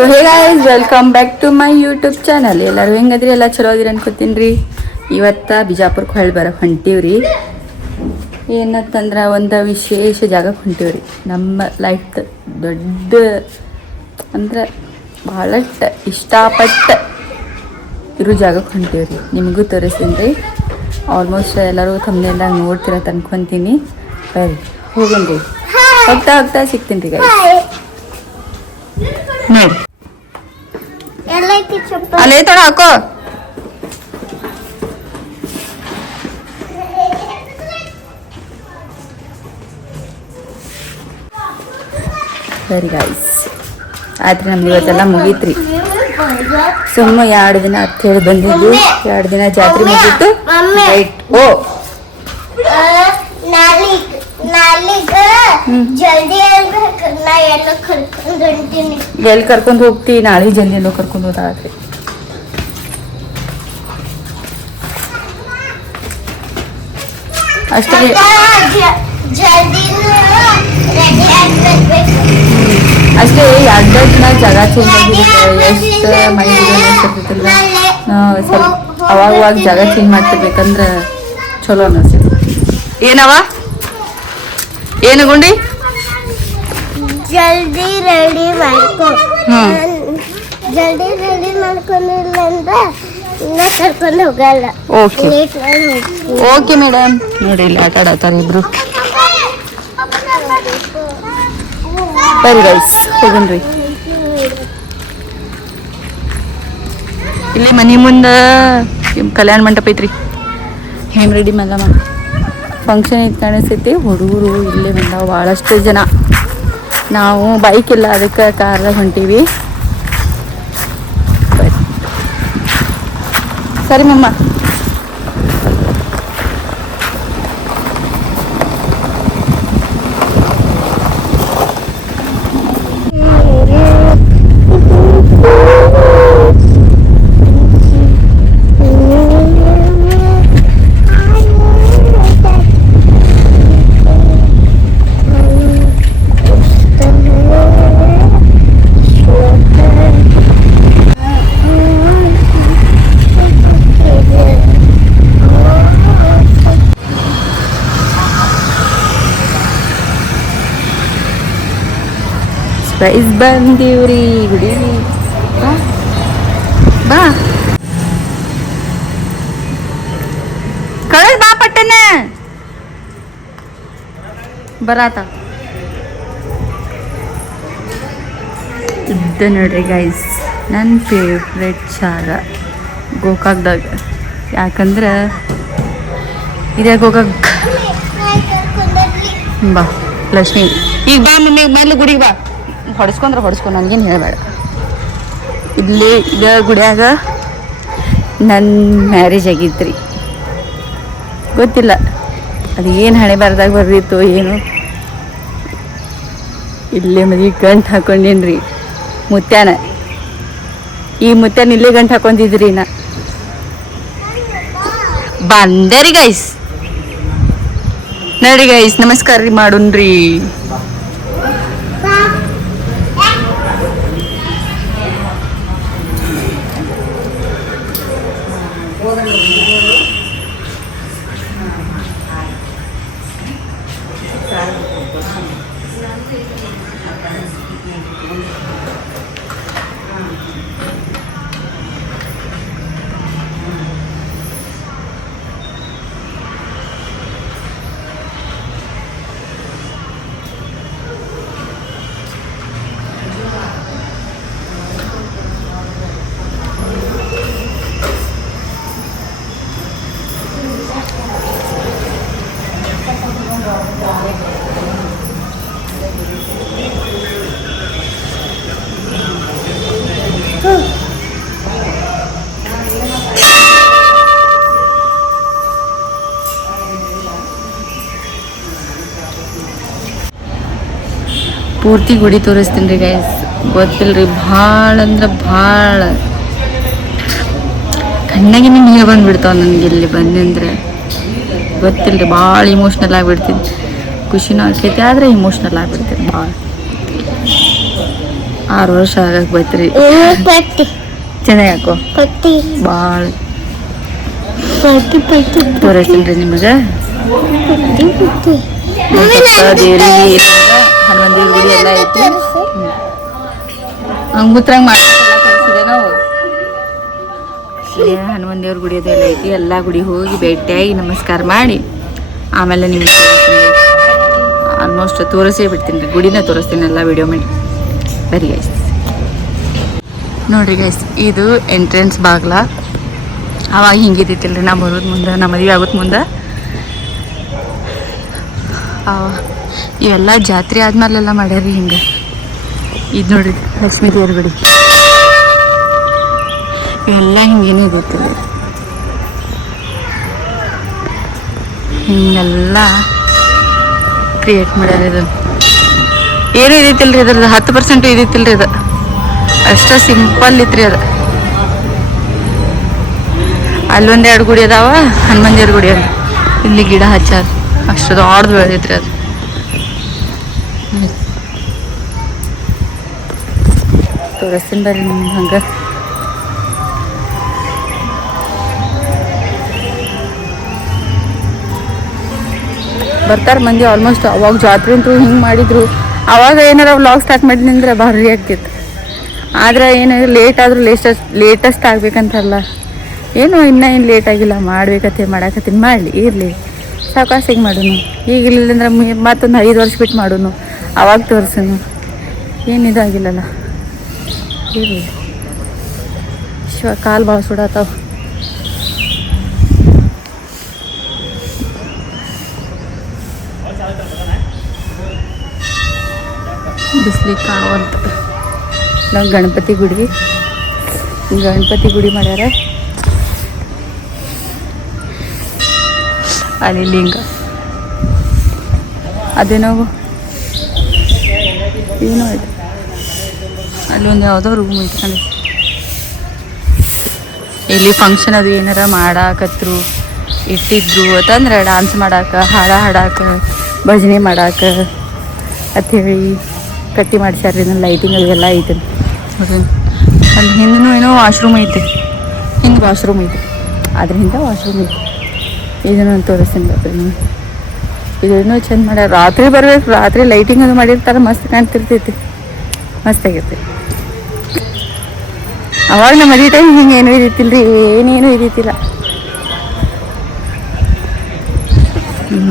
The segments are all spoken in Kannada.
So hey guys welcome back to my YouTube channel. ಎಲ್ಲರೂ ಹೆಂಗದ್ರಿ? ಎಲ್ಲ ಚಲೋ ಅದಿರಿ ಅನ್ಕೋತೀನಿ ರೀ. ಇವತ್ತು ಬಿಜಾಪುರಕ್ಕೆ ಹೊಳ್ಳಿ ಹೊಂಟೀವ್ರಿ. ಏನಂತಂದ್ರೆ ಒಂದು ವಿಶೇಷ ಜಾಗಕ್ಕೆ ಹೊಂಟೀವ್ರಿ. ನಮ್ಮ ಲೈಫ್ ದೊಡ್ಡ ಅಂದ್ರೆ ಭಾಳಷ್ಟು ಇಷ್ಟಪಟ್ಟು ಇರೋ ಜಾಗಕ್ಕೆ ಹೊಂಟೀವ್ರಿ. ನಿಮಗೂ ತೋರಿಸ್ತೀನಿ ರೀ. ಆಲ್ಮೋಸ್ಟ್ ಎಲ್ಲರೂ ತಮ್ಮನೆಲ್ಲ ನೋಡ್ತಿರತ್ತ ಅನ್ಕೊತೀನಿ. ಬರ್ರಿ ಹೋಗೇನಿ ರೀ. ಹೋಗ್ತಾ ಹೋಗ್ತಾ ಸಿಗ್ತೀನಿ ರೀ ಗೈಸ್. ನೋಡಿ ಅಲ್ಲೇ ತೊಡ ಹಾಕೋ. ಸರಿ ಗಾಯ್ಸ್, ಆಯ್ತು ನಮ್ದು ಇವತ್ತೆಲ್ಲ ಮುಗೀತ್ರಿ. ಸುಮ್ಮ 2 ದಿನ ಅಂತ ಹೇಳಿ ಬಂದಿದ್ದು. 2 ದಿನ ಜಾತ್ರೆ ಮುಗೀತು. ಓ ಎಲ್ಲಿ ಕರ್ಕೊಂಡು ಹೋಗ್ತಿ? ನಾಳೆ ಜಲ್ದಿ ಎಲ್ಲೋ ಕರ್ಕೊಂಡು ಹೋದಾಗ್ರಿ. ಅಷ್ಟೇ ಅಷ್ಟೇ 2 ದಿನ ಜಾಗ ಚೇಂಜ್ ಆಗಿರುತ್ತೆ. ಎಷ್ಟು ಮೈಂಡ್ ಸ್ವಲ್ಪ ಅವಾಗ ಜಾಗ ಚೇಂಜ್ ಮಾಡ್ತಿರ್ಬೇಕಂದ್ರೆ ಚಲೋ ಅನಿಸ್ತೈತಿ. ಏನವ ಏನು ಗುಂಡಿ? ಜಲ್ದಿ ರೆಡಿ ಮಾಡ್ಕೊ. ಜಲ್ದಿ ರೆಡಿ ಮಾಡ್ಕೊಂಡಿಲ್ಲ ಅಂದ್ರೆ ಇನ್ನ ಕರ್ಕೊಂಡು ಹೋಗಲ್ಲ. Okay okay madam. ನೋಡಿ ಇಲ್ಲಿ ಆಟ ಆಡತ್ತಾರ ಇಬ್ರು. ಬರ್ರಿ ಗೈಸ್ ಹೋಗನ್ರಿ. ಇಲ್ಲಿ ಮನಿ ಮುಂದೆ ಕಲ್ಯಾಣ ಮಂಟಪ ಐತ್ರಿ. ಹೆಂಗ್ ರೆಡಿ ಮಲ್ಲ ಫಂಕ್ಷನ್ ಐತೆ ಕಾಣಿಸ್ತೈತಿ. ಹುಡುಗರು ಇಲ್ಲೇ ಬಂದಾವ ಭಾಳಷ್ಟು ಜನ. ನಾವು ಬೈಕ್ ಇಲ್ಲ, ಅದಕ್ಕೆ ಕಾರ್ದಾಗ ಹೊಂಟೀವಿ. ಸರಿ ಮಮ್ಮ. ಪ್ರೈಸ್ ಬಂದೀವ್ರಿ. ಗುಡಿ ಬಾ ಕಳಸ್ ಬಾ ಪಟ್ಟನ ಬರಾತ. ಇದ್ದ ನೋಡ್ರಿ ಗೈಸ್ ನನ್ನ ಫೇವ್ರೆಟ್ ಜಾಗ ಗೋಕಾಕ್ದಾಗ. ಯಾಕಂದ್ರೆ ಇದೇ ಗೋಕಾಕ್. ಬಾ ಲಕ್ಷ್ಮಿ ಈಗ ಬಾ ಮಮ್ಮಿ ಮೊದ್ಲು ಗುಡಿಗೆ ಬಾ. ಹೊಡ್ಸ್ಕೊಂಡು ನನಗೇನು ಹೇಳಬೇಡ. ಇಲ್ಲಿ ಇದ ಗುಡಿಯಾಗ ನನ್ನ ಮ್ಯಾರೇಜ್ ಆಗಿದ್ರಿ. ಗೊತ್ತಿಲ್ಲ ಅದು ಏನು ಹಣೆ ಬಾರದಾಗ ಬರ್ದಿತ್ತು ಏನು. ಇಲ್ಲೇ ಮದುವೆ ಗಂಟು ಹಾಕೊಂಡೇನ್ರಿ ಮುತ್ಯಾನ. ಈ ಮುತ್ಯಾನ ಇಲ್ಲೇ ಗಂಟು ಹಾಕೊಂಡಿದ್ರಿ. ನಾ ಬಂದೆ ರೀ ಗೈಸ್. ನೋಡಿ ಗೈಸ್ ನಮಸ್ಕಾರ ರೀ ಮಾಡೋಣ್ರಿ. ಪೂರ್ತಿ ಗುಡಿ ತೋರಿಸ್ತೀನಿ ರೀ ಗೈಸ್. ಗೊತ್ತಿಲ್ರಿ ಭಾಳ ಅಂದ್ರೆ ಭಾಳ ಕಣ್ಣಾಗಿ ನೀರು ಬಂದುಬಿಡ್ತಾವೆ ನನಗೆ ಇಲ್ಲಿ ಬಂದಂದ್ರೆ. ಗೊತ್ತಿಲ್ರಿ ಭಾಳ ಇಮೋಷ್ನಲ್ ಆಗಿಬಿಡ್ತೀನಿ. ಖುಷಿನೂ ಆಕೈತಿ, ಆದರೆ ಇಮೋಷ್ನಲ್ ಆಗಿಬಿಡ್ತೀನಿ ಭಾಳ. 6 ವರ್ಷ ಆಗಕ್ಕೆ ಬೈತ್ರಿ ಪಟ್ಟಿ ಚೆನ್ನಾಗಿ ಹಾಕೋ ಪಟ್ಟಿ ಭಾಳ ಪಟ್ಟಿ ಪಟ್ಟಿ ತೋರಿಸ್ತೀನಿ ನಿಮಗೆ ಪಟ್ಟಿ ಪಟ್ಟಿ ದೇವ್ರಿಗೆ ಹನುಮಂತ ದೇವ್ರ ಗುಡಿ ಎಲ್ಲ ಐತಿ ಅಂಗುತ್ರಂಗೆ ಮಾಡ್ಕೊಂಡೆಲ್ಲ ತೋರಿಸಿದೆ ನಾವು ಹನುಮಂತ ದೇವ್ರ ಗುಡಿ ಅದೆಲ್ಲ ಐತಿ ಎಲ್ಲ ಗುಡಿ ಹೋಗಿ ಭೇಟಿಯಾಗಿ ನಮಸ್ಕಾರ ಮಾಡಿ ಆಮೇಲೆ ನಿಮ್ಗೆ ಆಲ್ಮೋಸ್ಟ್ ತೋರಿಸೇ ಬಿಡ್ತೀನಿ ರೀ ಗುಡಿನ ತೋರಿಸ್ತೀನಿ ಎಲ್ಲ ವಿಡಿಯೋ ಮಾಡಿ ಬರೀ ಗೈಸ್ ನೋಡಿರಿ ಗೈಸ್ ಇದು ಎಂಟ್ರೆನ್ಸ್ ಬಾಗ್ಲ ಅವಾಗ ಹಿಂಗಿದ್ದಿತ್ತಿಲ್ಲ ರೀ ನಾ ಬರೋದು ಮುಂದೆ ನಮ್ಮ ಮದುವೆ ಆಗೋದು ಮುಂದೆ ಇವೆಲ್ಲ ಜಾತ್ರೆ ಆದ್ಮೇಲೆಲ್ಲ ಮಾಡ್ಯಾರಿ ಹಿಂಗೆ ಇದು ನೋಡ್ರಿ ಲಕ್ಷ್ಮೀ ದೇವ್ರ ಗುಡಿ ಇವೆಲ್ಲ ಹಿಂಗೇನು ಇದಿತ್ತಿಲ್ಲ ಹಿಂಗೆಲ್ಲ ಕ್ರಿಯೇಟ್ ಮಾಡ್ಯಾರ ಇದು ಏನು ಇದಿತ್ತಿಲ್ಲ ರೀ ಅದ್ರದ್ದು 10% ಇದಿತ್ತಿಲ್ಲ ರೀ ಅದು ಅಷ್ಟ ಸಿಂಪಲ್ ಇತ್ರಿ ಅದು ಅಲ್ಲೊಂದೆರಡು ಗುಡಿ ಅದಾವ ಹನುಮಂದಿಯವ್ರ ಗುಡಿ ಅಂತ ಇಲ್ಲಿ ಗಿಡ ಹಚ್ಚಾರ ಅಷ್ಟು ದೊಡ್ಡದು ಬೆಳೆದೈತ್ರಿ ಅದು ತೋರಿಸ್ತೀನಿ ಬರ್ರಿ ನಿಮ್ಗೆ ಹಂಗೆ ಬರ್ತಾರೆ ಮಂದಿ ಆಲ್ಮೋಸ್ಟ್ ಅವಾಗ ಜಾತ್ರೆ ಅಂತೂ ಹಿಂಗೆ ಮಾಡಿದ್ರು ಅವಾಗ ಏನಾರ ವ್ಲಾಗ್ ಸ್ಟಾರ್ಟ್ ಮಾಡಿದ್ರೆ ಭಾರಿ ಆಗ್ತಿತ್ತು ಆದ್ರೆ ಏನು ಲೇಟ್ ಆದರೂ ಲೇಟೆಸ್ಟ್ ಆಗ್ಬೇಕಂತಲ್ಲ ಏನು ಇನ್ನೂ ಏನು ಲೇಟ್ ಆಗಿಲ್ಲ ಮಾಡ್ಬೇಕತ್ತೆ ಮಾಡಾಕತ್ತೀನಿ ಮಾಡಲಿ ಇರಲಿ ಸಾವಕಾಸಿಗೆ ಮಾಡೋನು ಈಗ ಇಲ್ಲಿಂದ್ರೆ ಮತ್ತೊಂದು 5 ವರ್ಷ ಬಿಟ್ಟು ಮಾಡೋನು ಅವಾಗ ತೋರಿಸೋನು ಏನು ಇದಾಗಿಲ್ಲಲ್ಲ ಇರಲಿ ಕಾಲು ಭಾಳ ಸುಡಾತಾವ ಬಿಸ್ಲಿಗೆ ಕಾಣುವಂತ ನಾವು ಗಣಪತಿ ಗುಡಿ ಮಾಡ್ಯಾರ ಅಲ್ಲಿ ಲಿಂಗ ಅದೇನೋ ಏನೋ ಆಯ್ತು ಅಲ್ಲಿ ಒಂದು ಯಾವುದೋ ರೂಮ್ ಐತ್ಕೊಂಡು ಇಲ್ಲಿ ಫಂಕ್ಷನ್ ಅದು ಏನಾರ ಮಾಡಾಕತ್ರು ಇಟ್ಟಿದ್ರು ಅಂತಂದ್ರೆ ಡಾನ್ಸ್ ಮಾಡಾಕ ಹಾಡಾಕ ಭಜನೆ ಮಾಡಾಕ ಅಂಥೇಳಿ ಕಟ್ಟಿ ಮಾಡ್ಸ್ಯಾರ ಇದನ್ನ ಲೈಟಿಂಗ್ ಅದೆಲ್ಲ ಐತೆ ನೋಡ್ರಿ ಅಲ್ಲಿ ಹಿಂದೂ ಏನೋ ವಾಶ್ರೂಮ್ ಐತಿ ಹಿಂದೆ ವಾಶ್ರೂಮ್ ಐತಿ ಅದ್ರ ಹಿಂದೆ ವಾಶ್ರೂಮ್ ಐತಿ ಇದನ್ನು ತೋರಿಸ್ತೀನಿ ಬರ್ರಿ ಇದನ್ನೂ ಚೆಂದ ಮಾಡ್ಯಾರ ರಾತ್ರಿ ಬರ್ಬೇಕು ರಾತ್ರಿ ಲೈಟಿಂಗ್ ಅದು ಮಾಡಿರ್ತಾರೆ ಮಸ್ತ್ ಕಾಣ್ತಿರ್ತೈತಿ ಮಸ್ತ್ ಆಗೈತಿ ಅವಾಗ ನಮ್ಮ ಮದುವೆ ಟೈಮ್ ಹಿಂಗೆ ಏನೂ ಇದಿತ್ತಿಲ್ಲ ರೀ ಏನೇನು ಇದಿತ್ತಿಲ್ಲ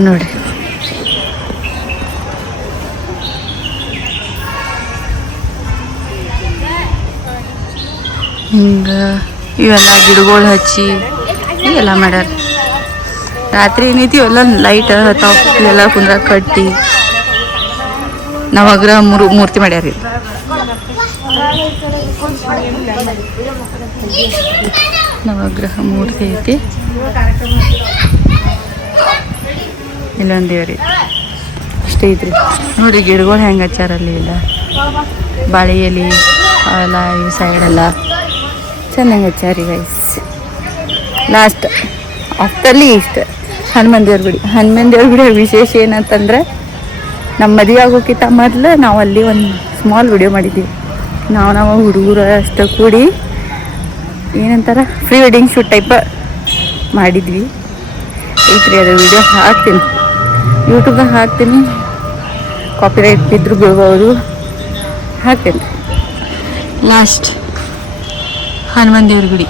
ನೋಡಿರಿ ಹಿಂಗೆ ಇವೆಲ್ಲ ಗಿಡಗಳು ಹಚ್ಚಿ ಇವೆಲ್ಲ ಮಾಡ್ಯಾರ ರಾತ್ರಿ ಏನೈತಿ ಇವೆಲ್ಲ ಲೈಟ್ ಹತ್ತಾವ ಇವೆಲ್ಲ ಕುಂದ್ರ ಕಟ್ಟಿ ನವಗ್ರಹ ಮೂರ್ತಿ ಮಾಡ್ಯಾರ ನವಗ್ರಹ ಮೂರ್ತಿ ಐತಿ ಇಲ್ಲೊಂದು ದೇವ್ರಿ ಅಷ್ಟೇ ಐತ್ರಿ ನೋಡಿ ಗಿಡಗಳು ಹೆಂಗೆ ಹಚ್ಚಾರ ಅಲ್ಲಿ ಎಲ್ಲ ಬಾಳೆ ಎಲೆ ಅವೆಲ್ಲ ಈ ಸೈಡೆಲ್ಲ ಚೆನ್ನಾಗಿ ಹಚ್ಚಾರಿ ಗೈಸ್ ಲಾಸ್ಟ್ ಆಫ್ಟರ್ಲಿ ಇಷ್ಟ ಹನುಮಂತ ದೇವ್ರ ಗುಡಿ ವಿಶೇಷ ಏನಂತಂದ್ರೆ ನಮ್ಮ ಮದುವೆ ಆಗೋಕ್ಕಿಂತ ಮೊದಲು ನಾವು ಅಲ್ಲಿ ಒಂದು ಸ್ಮಾಲ್ ವಿಡಿಯೋ ಮಾಡಿದ್ದೀವಿ ನಾವು ಹುಡುಗರು ಅಷ್ಟು ಕೂಡಿ ಏನಂತಾರ ಪ್ರೀ ವೆಡ್ಡಿಂಗ್ ಶೂಟ್ ಟೈಪ್ ಮಾಡಿದ್ವಿ ಐತ್ರಿ ಅದು ವಿಡಿಯೋ ಹಾಕ್ತೀನಿ ಯೂಟ್ಯೂಬ್ದಾಗ ಹಾಕ್ತೀನಿ ಕಾಪಿರೈಟ್ ಇದ್ರೂ ಬೀಳ್ಬೋದು ಹಾಕ್ತೀನಿ ಲಾಸ್ಟ್ ಹನುಮಂತ ದೇವ್ರ ಗುಡಿ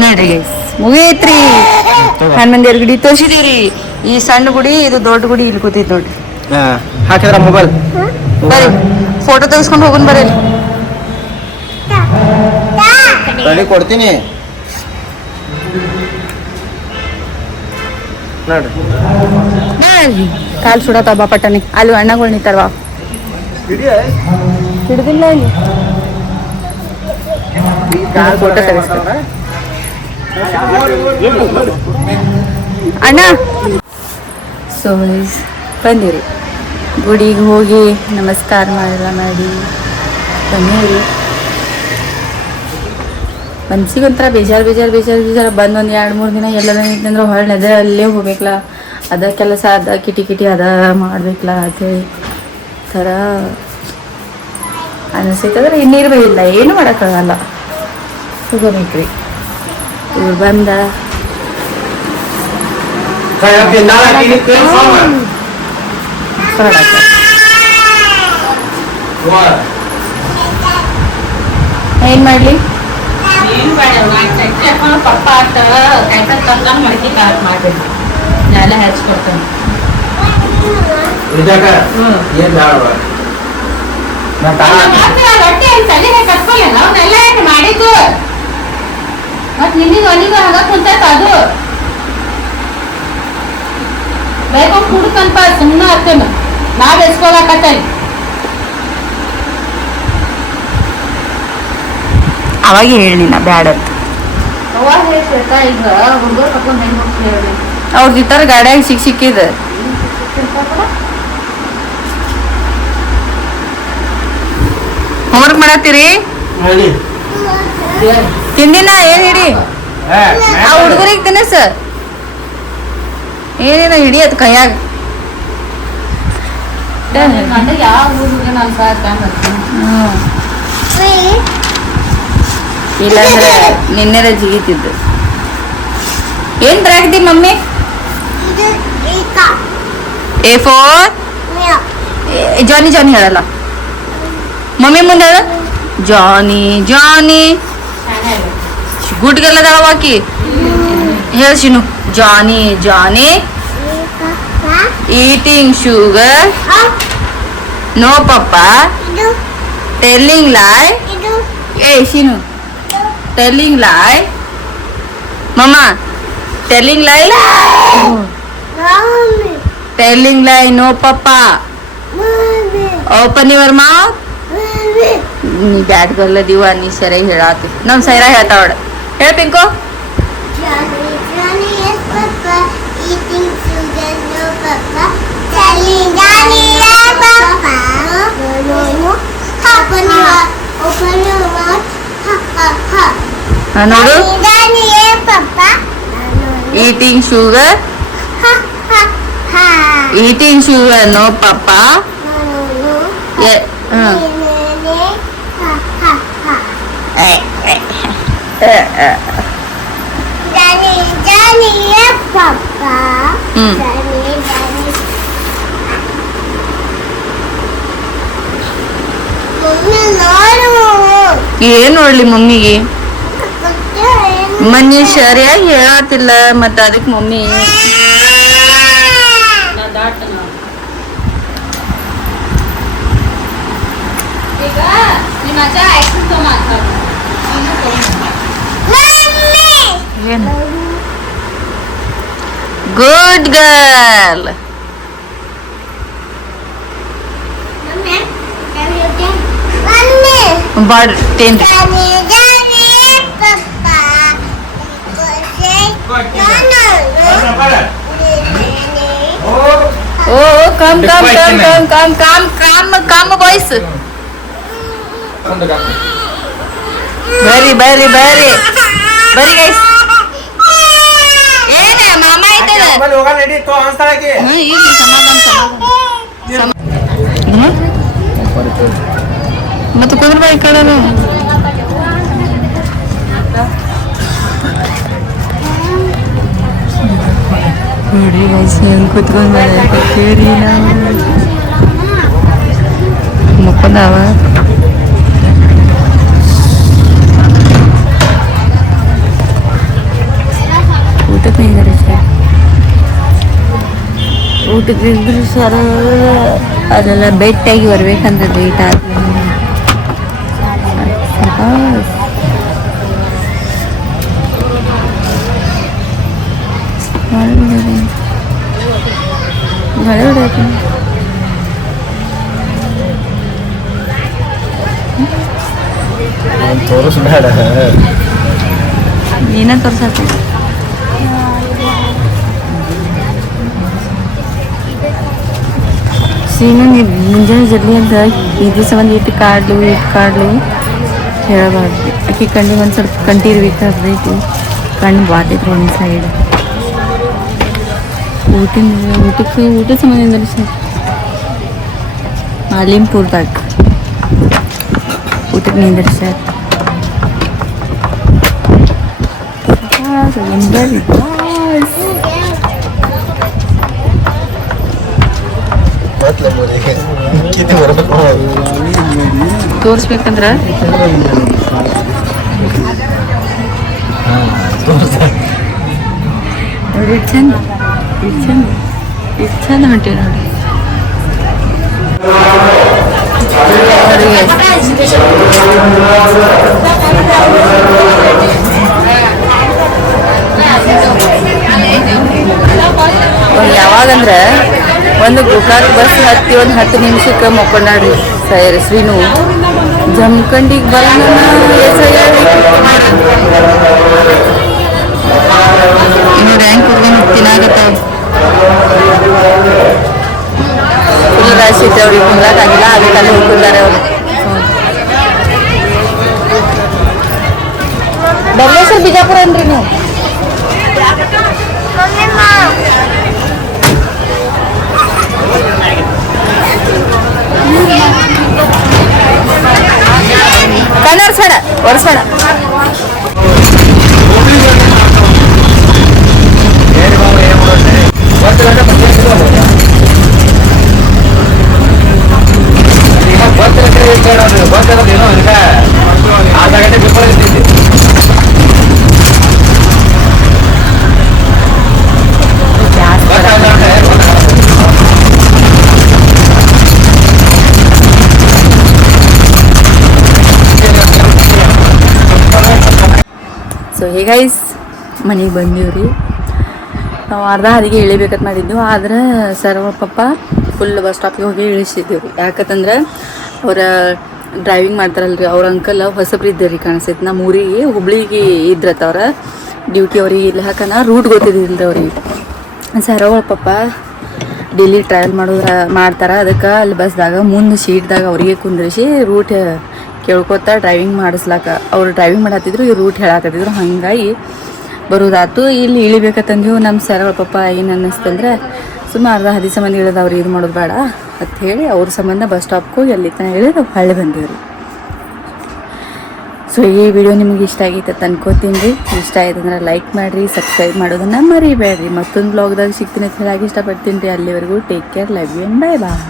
ನೋಡ್ರಿ ಗೈಸ್ ಮುಗಿಯೈತ್ರಿ ಹನುಮಂತ ದೇವ್ರ ಗುಡಿ ತೋರಿಸಿದೀವ್ರಿ ಈ ಸಣ್ಣ ಗುಡಿ ಇದು ದೊಡ್ಡ ಗುಡಿ ಇಲ್ಲಿ ಕೂತೈತಿ ನೋಡ್ರಿ ಹಾಕಿದ್ರ ಮೊಬೈಲ್ ಬರ್ರಿ ಫೋಟೋ ತೆಗೆಸ್ಕೊಂಡು ಹೋಗೋಣ ಬರ್ರಿ ರೆಡಿ ಕೊಡ್ತೀನಿ ನೋಡ್ರಿ ಕಾಲು ಸುಡತಾವ ಬಾ ಪಟ್ಟನೆ ಅಲ್ಲಿ ಅಣ್ಣಗಳು ನಿಂತಾರವಾ ಹಿಡ್ದಿಲ್ಲ ಇಲ್ಲಿ ಫೋಟೋ ತೆಗೆಸ್ತಾರೆ ಅಣ್ಣ ಸೊ ಬಂದಿರಿ ಗುಡಿಗೆ ಹೋಗಿ ನಮಸ್ಕಾರ ಮಾಡಿಲ್ಲ ಮಾಡಿ ಬನ್ನಿ. ಮನ್ಸಿಗೆ ಒಂಥರ ಬೇಜಾರು ಬಂದು ಒಂದು 2-3 ದಿನ ಎಲ್ಲರ ನಿಂತಂದ್ರೆ ಹೊಳ್ಳೆ ಅದೇ ಅಲ್ಲೇ ಹೋಗ್ಬೇಕಲ್ಲ, ಅದ ಕೆಲಸ ಅದ ಕಿಟಿ ಅದ ಮಾಡ್ಬೇಕಲ್ಲ ಅಂತೇಳಿ ಥರ ಅನಿಸ್ತೈತಂದ್ರೆ ಇನ್ನಿರ್ಬೇಕಿಲ್ಲ, ಏನು ಮಾಡೋಕ್ಕಾಗಲ್ಲ. ಹೋಗ್ಬೇಕ್ರಿ. ಇವ್ರು ಬಂದ ಏನು ಮಾಡಲಿ ಪಪ್ಪ ಆತ ಕಾಯ್ಪಲ್ ತಂದಂಗೆ ಮಡಕಿ ಕಾಟ್ ಮಾಡ್ಬೇಕು, ನೆಲ ಹಚ್ಕೊಡ್ತಾನೆ. ರೊಟ್ಟಿ ತಲೆ ಕಟ್ಕೊಲ್ಲ ನಾವೆಲ್ಲ ಯಾಕೆ ಮಾಡಿದ್ದು, ಮತ್ ನಿನಗೆ ಒಲಿಗೂ ಹಂಗ ಕುಂತೈತ ಅದು ಬೇಗ ಕುಡ್ಕಂತ ಸುಮ್ಮನೆ ಆಗ್ತೇನ ನಾವ್ ಎಸ್ಕೊಳಕತ್ತೇನೆ. ಅವಾಗ ಹೇಳಿ ನಾ ಬ್ಯಾಡ ಅವಾಗ ಹೇಳ್ತಾ ಈಗ ಹುಡುಗರು ಕರ್ಕೊಂಡು ಹೆಂಗ್ ಹೋಗ್ತೀವಿ ಹೇಳಿ. ಅವ್ರದ್ದು ಈ ಥರ ಗಾಡಿಯಾಗ ಸಿಕ್ಕಿದೆ. ಹೋಮ್ವರ್ಕ್ ಮಾಡತ್ತೀರಿ? ತಿಂದಿನ ಏನ್ ಹಿಡಿ ಆ ಹುಡುಗರಿಗೆ ತಿನ್ನಸ ಏನೇನ ಹಿಡಿ ಅದ್ ಕೈಯಾಗ. ಯಾವ ಊರಿಗೆ ನಾನು ಸಾಕಂದ್ರೆ ಇಲ್ಲಾಂದ್ರೆ ನಿನ್ನೆರ ಜಿಗಿತಿದ್ದು. ಏನ್ ಬರಾಕ್ತಿ ಮಮ್ಮಿ? A4 ಜಾನಿ ಹೇಳಲ್ಲ ಮಮ್ಮಿ ಮುಂದೆ ಹೇಳ. ಜಾನಿ ಗುಡ್ಗೆಲ್ಲದಾಳವಾಕಿ ಹೇಳ Shinu. Johnny eating sugar, no papa, telling lie. ಏ ಶಿನು telling lie. Mama, telling lie. Telling lie, no papa. Open your mouth. ನೀ ಬ್ಯಾಡ್ ಗರ್ಲ ದಿವ ನೀ ಸರಿ ಹೇಳಾತಿ. ನಮ್ ಸೈರಾ ಹೇಳ್ತಾವಡ. ಹೇಳ pink. Eating sugar, no papa. Telling Johnny, no papa. No. Open your mouth. ನೋಡು. Papa. Eating sugar. Eating sugar, no papa. Yeah. Johnny, papa. ಏನ್ ನೋಡ್ಲಿ ಮಮ್ಮಿಗೆ ಮನಿ ಸರಿಯಾಗಿ ಹೇಳತ್ತಿಲ್ಲ ಮತ್ತ ಅದಕ್ಕೆ ಮಮ್ಮಿ ಈಗ ನಿಮ್ಮ ಅಜ್ಜ ಐಸ್ಕ್ರೀಮ್ ತಗೊಂಡ್ ಏನು ಗುಡ್ ಗರ್ಲ್. ಬಾಡ್ 10 Oh, come boys. Bari guys. ಏನ ಮಾಮ ಐತದ ಇಲ್ಲಿ ಸಮಾಧಾನ ಮತ್ತೆ ಕುದುರೆ ಬಾಯಿ ಕಡಲು ನೋಡಿ ಗೈಸ್ ಹೆಂಗ್ ಕುತ್ಕೊಂಡು ಕೇಳಿ ನಾವು ಮುಕ್ಕಂದಾವ ಊಟಕ್ಕೆ ಇದ್ದಾರೆ ಸರ್. ಊಟಕ್ಕೆ ಇದ್ರು ಸರ್ ಅದೆಲ್ಲ ಬೆಟ್ಟಾಗಿ ಬರ್ಬೇಕಂದ್ರೆ ಲೇಟ್ ಆದ್ಮೇಲೆ ಮಳೆ ಹೊಡೆಯಕ್ಕೆ ತೋರಿಸ್ಬೇಡ ನೀನ ತೋರ್ಸಕ್ಕೆ ಸೀನು ಮುಂಜಾನೆ ಜಲ್ದಿ ಅಂತ ಈ ದಿವಸ ಒಂದು ಇಟ್ಟು ಕಾಡ್ಲು ಹೇಳಬಾರ್ದು. ಆಕೆ ಕಣ್ಣಿಗೆ ಒಂದು ಸ್ವಲ್ಪ ಕಂಟಿರ್ಬೇಕಾಗ್ತೈತಿ. ಕಣ್ಣು ಬಾತಿದ್ರು ಒಂದು ಸೈಡ್ ಊಟದ ಸಂಬಂಧ ಸರ್ ಮಾಲಿಂಪುರದಾಗ ಊಟಕ್ಕೆ ನಿಂದಿರ್ಸ್ಯಾರ. ತೋರಿಸ್ಬೇಕಂದ್ರ ನೋಡಿ ಚಂದ ಚಂದ ಹೊಂಟೀವಿ ನೋಡಿ. ಯಾವಾಗಂದ್ರೆ ಒಂದು ಗೋಕಾಕ್ ಬಸ್ ಹತ್ತಿ ಒಂದು 10 ನಿಮಿಷಕ್ಕೆ ಮಕ್ಕೊಂಡಾಡ್ರಿ ಶ್ರೀನು ಜಮ್ಕಂಡಿಗೆ ಬರೋಣ. ಇನ್ನು ರ್ಯಾಂಕ್ ಹುಡ್ಕೊಂಡು ತಿನ್ನಾಗತ್ತಾವ. ಫುಲ್ ರಾಶಿ ಐತೆ ಅವ್ರಿಗೆ ಕುಂದ್ರಾಕಾಗಿಲ್ಲ, ಅದಕ್ಕೆ ಅಲ್ಲಿ ಹೋಗ್ತಿದ್ದಾರೆ ಅವರು. ಬರಲೇಶ್ವರ ಬಿಜಾಪುರ ಏನ್ರಿ ನೀವು? ಕನ್ನಡ ಒರೆಸೋಣ. ಸೊ ಹೀಗೈಸ್ ಮನೆಗೆ ಬಂದೀವ್ರಿ. ನಾವು ಅರ್ಧ ಹಾದಿಗೆ ಇಳಿಬೇಕಂತ ಮಾಡಿದ್ದೆವು, ಆದ್ರೆ ಸರ್ ಪಪ್ಪ ಫುಲ್ ಬಸ್ ಸ್ಟಾಪಿಗೆ ಹೋಗಿ ಇಳಿಸಿದ್ದೀವಿ ರೀ. ಯಾಕಂತಂದ್ರೆ ಅವರ ಡ್ರೈವಿಂಗ್ ಮಾಡ್ತಾರಲ್ರಿ, ಅವ್ರ ಅಂಕಲ್ ಹೊಸಬ್ರು ಇದ್ದೀರಿ ಕಾಣಿಸ್ತೈತೆ. ನಮ್ಮ ಊರಿಗೆ ಹುಬ್ಳಿಗೆ ಇದ್ರತ್ತ ಅವ್ರ ಡ್ಯೂಟಿ. ಅವ್ರಿಗೆ ಇಲ್ಲಿ ಹಾಕನ ರೂಟ್ ಗೊತ್ತಿದ್ದಿಲ್ಲ ಅವ್ರಿಗೆ. ಸರ್ ಪಪ್ಪ ಡೈಲಿ ಟ್ರಾವೆಲ್ ಮಾಡ್ತಾರೆ, ಅದಕ್ಕೆ ಅಲ್ಲಿ ಬಸ್ದಾಗ ಮುಂದೆ ಸೀಟ್ದಾಗ ಅವ್ರಿಗೆ ಕುಂದ್ರಿಸಿ ರೂಟ್ ಕೇಳ್ಕೊತಾ ಡ್ರೈವಿಂಗ್ ಮಾಡಿಸ್ಲಾಕ. ಅವ್ರು ಡ್ರೈವಿಂಗ್ ಮಾಡತ್ತಿದ್ರು, ಈ ರೂಟ್ ಹೇಳಾಕತ್ತಿದ್ರು. ಹಾಗಾಗಿ ಬರೋದಾತು. ಇಲ್ಲಿ ಇಳಿಬೇಕಂತಂದೀವಿ. ನಮ್ಮ ಸರ್ ಪಪ್ಪ ಏನು ಅನ್ನಿಸ್ತಂದ್ರೆ ಸುಮ್ಮನೆ ಅರ್ಧ 10 ಸಂಬಂಧ ಇಳಿದು ಅವ್ರು ಇದು ಮಾಡೋದು ಬೇಡ ಅಂತ ಹೇಳಿ ಅವ್ರ ಸಂಬಂಧ ಬಸ್ ಸ್ಟಾಪ್ಗೆ ಹೋಗಿ ಅಲ್ಲಿ ತನಕ ಇಳಿದು ಹಳ್ಳಿ ಬಂದೀವಿ. ಸೊ ಈ ವಿಡಿಯೋ ನಿಮಗೆ ಇಷ್ಟ ಆಗೈತೆ ಅಂತ ಅನ್ಕೋತೀನಿ ರೀ. ಇಷ್ಟ ಆಯ್ತಂದ್ರೆ ಲೈಕ್ ಮಾಡಿರಿ, ಸಬ್ಸ್ಕ್ರೈಬ್ ಮಾಡೋದನ್ನು ಮರಿಬೇಡ್ರಿ. ಮತ್ತೊಂದು ಬ್ಲಾಗ್ದಾಗ ಸಿಗ್ತೀನಿ ಅಂತ ಹೇಳಾಗಿ ಇಷ್ಟಪಡ್ತೀನಿ ರೀ. ಅಲ್ಲಿವರೆಗೂ take care, love you and bye bye.